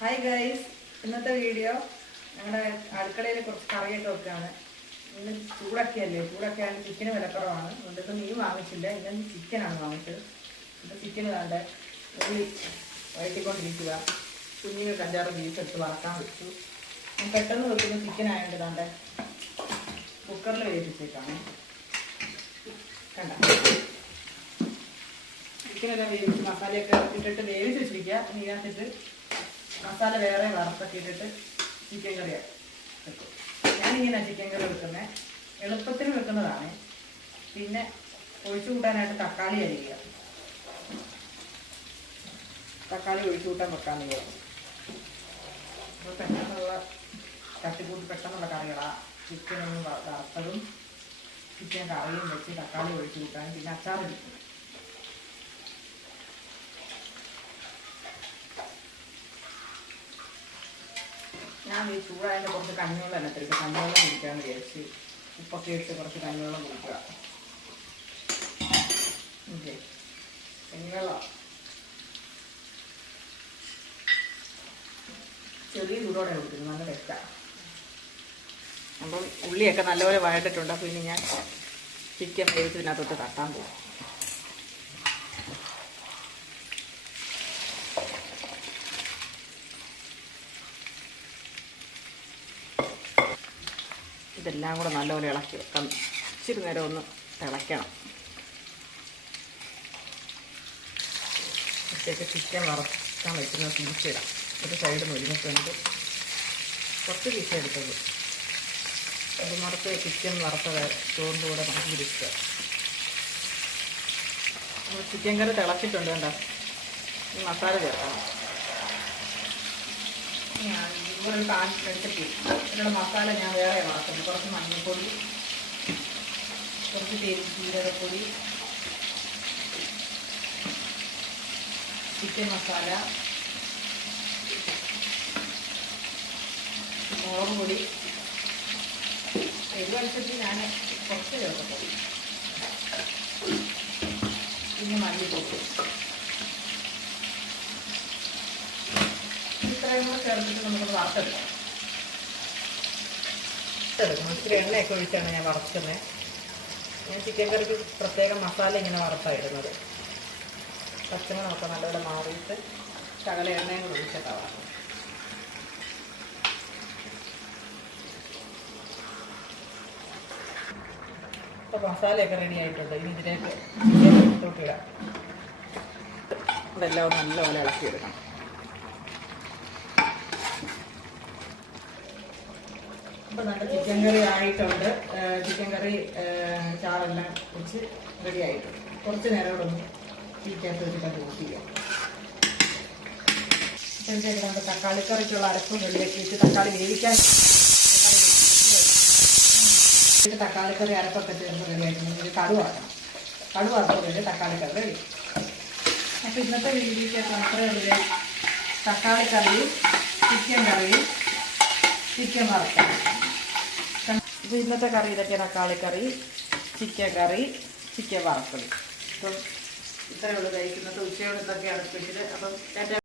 Hi guys, ഇന്നത്തെ video ഞങ്ങളുടെ അടുക്കളയിൽ കുറച്ച് കറിയൊക്കെ വെക്കുകയാണ്. ഇന്ന് ചൂടൊക്കെയല്ലേ, ചൂടൊക്കെയാണ്, ചിക്കന് വിലക്കുറവാണ്. അതുകൊണ്ട് ഇപ്പം മീൻ വാങ്ങിച്ചില്ല, ഇന്ന് ചിക്കനാണ് വാങ്ങിച്ചത്. ഇപ്പം ചിക്കന് താണ്ട് ഉള്ളി വഴറ്റിക്കൊണ്ടിരിക്കുക. കുഞ്ഞിന് 5-6 പീസ് എടുത്ത് വറക്കാൻ വെച്ചു. പെട്ടെന്ന് വെക്കുന്ന ചിക്കനായതുകൊണ്ട് താണ്ട് കുക്കറിൽ വേവിച്ചേക്കാണ്. കണ്ട ചിക്കനെല്ലാം വേവിച്ച് മസാലയൊക്കെ ഇട്ടിട്ട് വേവിച്ച് വെച്ചിരിക്കുക. ഇതിനകത്തിട്ട് മസാല വേറെ വറുത്തൊക്കെ ഇട്ടിട്ട് ചിക്കൻ കറി വെക്കും. ഞാനിങ്ങനെയാണ് ചിക്കൻ കറി വെക്കുന്നത്. എളുപ്പത്തിന് വെക്കുന്നതാണ്. പിന്നെ ഒഴിച്ചു കൂട്ടാനായിട്ട് തക്കാളി അരിയുക. തക്കാളി ഒഴിച്ചു കൂട്ടാൻ വെക്കാമെന്ന് വിചാരിച്ചു. അപ്പോൾ പെട്ടെന്നുള്ള തട്ടിക്കൂട്ടി പെട്ടെന്നുള്ള കറികളാണ്. ചിക്കനൊന്നും വറുത്തതും ചിക്കൻ കറിയും വെച്ച് തക്കാളി ഒഴിച്ചു കൂട്ടാനും പിന്നെ അച്ചാറിരിക്കും. ഞാൻ ഈ ചൂടായതിൻ്റെ കുറച്ച് കഞ്ഞിവെള്ളം അതിനകത്തിട്ട് കഞ്ഞിവെള്ളം കുടിക്കാമെന്ന് വിചാരിച്ച് ഉപ്പൊക്കെ ഇട്ട് കുറച്ച് കഞ്ഞിവെള്ളം കുടിക്കുക. ഓക്കെ, കഞ്ഞിവെള്ളം ചെറിയ ചൂടോടെ കുടിക്കുന്നു, നല്ല ടേസ്റ്റാണ്. അപ്പം ഉള്ളിയൊക്കെ നല്ലപോലെ വഴണ്ടിട്ടുണ്ട്. അപ്പോൾ ഇനി ഞാൻ ചിക്കൻ വേവിച്ചതിനകത്തോട്ട് തട്ടാൻ പോകും. ഇതെല്ലാം കൂടെ നല്ലപോലെ ഇളക്കി വെക്കാം. ഇച്ചിരി നേരം ഒന്ന് തിളയ്ക്കണം. ഇതൊക്കെ ചിക്കൻ വറുക്കാൻ വെക്കുന്ന പീസിടാം. ഒരു സൈഡ് മുരിഞ്ഞിട്ടുണ്ട്. കുറച്ച് പീസ് എടുത്തത് അത് മറുത്ത് ചിക്കൻ വറുത്തത് ചോറിൻ്റെ കൂടെ നമുക്ക് ഇരിക്കുക. നമ്മൾ ചിക്കൻ കറി തിളച്ചിട്ടുണ്ട്. കണ്ടോ, ഈ മസാല ചേർക്കണം. ഒരു കാണിച്ചിട്ട് ഇതിനുള്ള മസാല ഞാൻ വേറെ വറക്കുന്നു. കുറച്ച് മഞ്ഞൾപ്പൊടി, കുറച്ച് ജീരകപ്പൊടി, ചിക്കൻ മസാല, മുളക് പൊടി, എരിവനുസരിച്ച് ഞാൻ കുറച്ച് ചേർക്കപ്പൊടി, പിന്നെ മല്ലിപ്പൊടി. ഇത്രയും കൂടെ ചേർത്തിട്ട് നമുക്ക് വറുത്തെടുക്കാം. ഇച്ചിരി എണ്ണയൊക്കെ ഒഴിച്ചാണ് ഞാൻ വറുക്കുന്നത്. ഞാൻ ചിക്കൻ കറിക്ക് പ്രത്യേകം മസാല ഇങ്ങനെ വറുത്താണ് ഇടുന്നത്. പച്ചമുളകൊക്കെ നല്ലപോലെ മാറിയിട്ട് ശകല എണ്ണയും കൂടെ ഒഴിച്ചിട്ടാണ് വറുക്കുന്നത്. ഇപ്പോൾ മസാലയൊക്കെ റെഡി ആയിട്ടുണ്ട്. ഇനി ഇതിലേക്ക് ഇട്ടോട്ടിടാം. ഇതെല്ലാം നല്ലപോലെ ഇളക്കിയെടുക്കണം. അപ്പോൾ നല്ല ചിക്കൻ കറി ആയിട്ടുണ്ട്. ചിക്കൻ കറി ചാറെല്ലാം വെച്ച് റെഡി ആയിട്ടുണ്ട്. കുറച്ച് നേരം കൂടെ ഒന്ന് തീക്കകത്ത് വെച്ചിട്ട് ഊസ് ചെയ്യാം. ഇപ്പോഴത്തേക്ക് നമുക്ക് തക്കാളിക്കറിക്കുള്ള അരപ്പും വെള്ളിയൊക്കെ വെച്ച് തക്കാളി വേവിക്കാൻ തക്കാളിക്കറി അരപ്പൊക്കെ ചേർന്ന് റെഡി ആയിട്ടുണ്ട്. ഇത് കടുവാക്കണം. കടുവാക്കുമ്പോൾ തക്കാളിക്കറി റെഡി. അപ്പോൾ ഇന്നത്തെ വീഡിയോയ്ക്ക് അത്രയേ ഉള്ളൂ. തക്കാളിക്കറിയും ചിക്കൻ കറിയും ചിക്കൻ വറുക്കണം. ഇത് ഇന്നത്തെ കറി ഇതൊക്കെ തക്കാളിക്കറി, ചിക്കൻ കറി, ചിക്കൻ വറുത്തത്. അപ്പം ഇത്രയേ ഉള്ളൂ. കഴിക്കുന്നത് ഉച്ചയോടെ ഇതൊക്കെയാണ് സ്പെഷ്യൽ. അപ്പം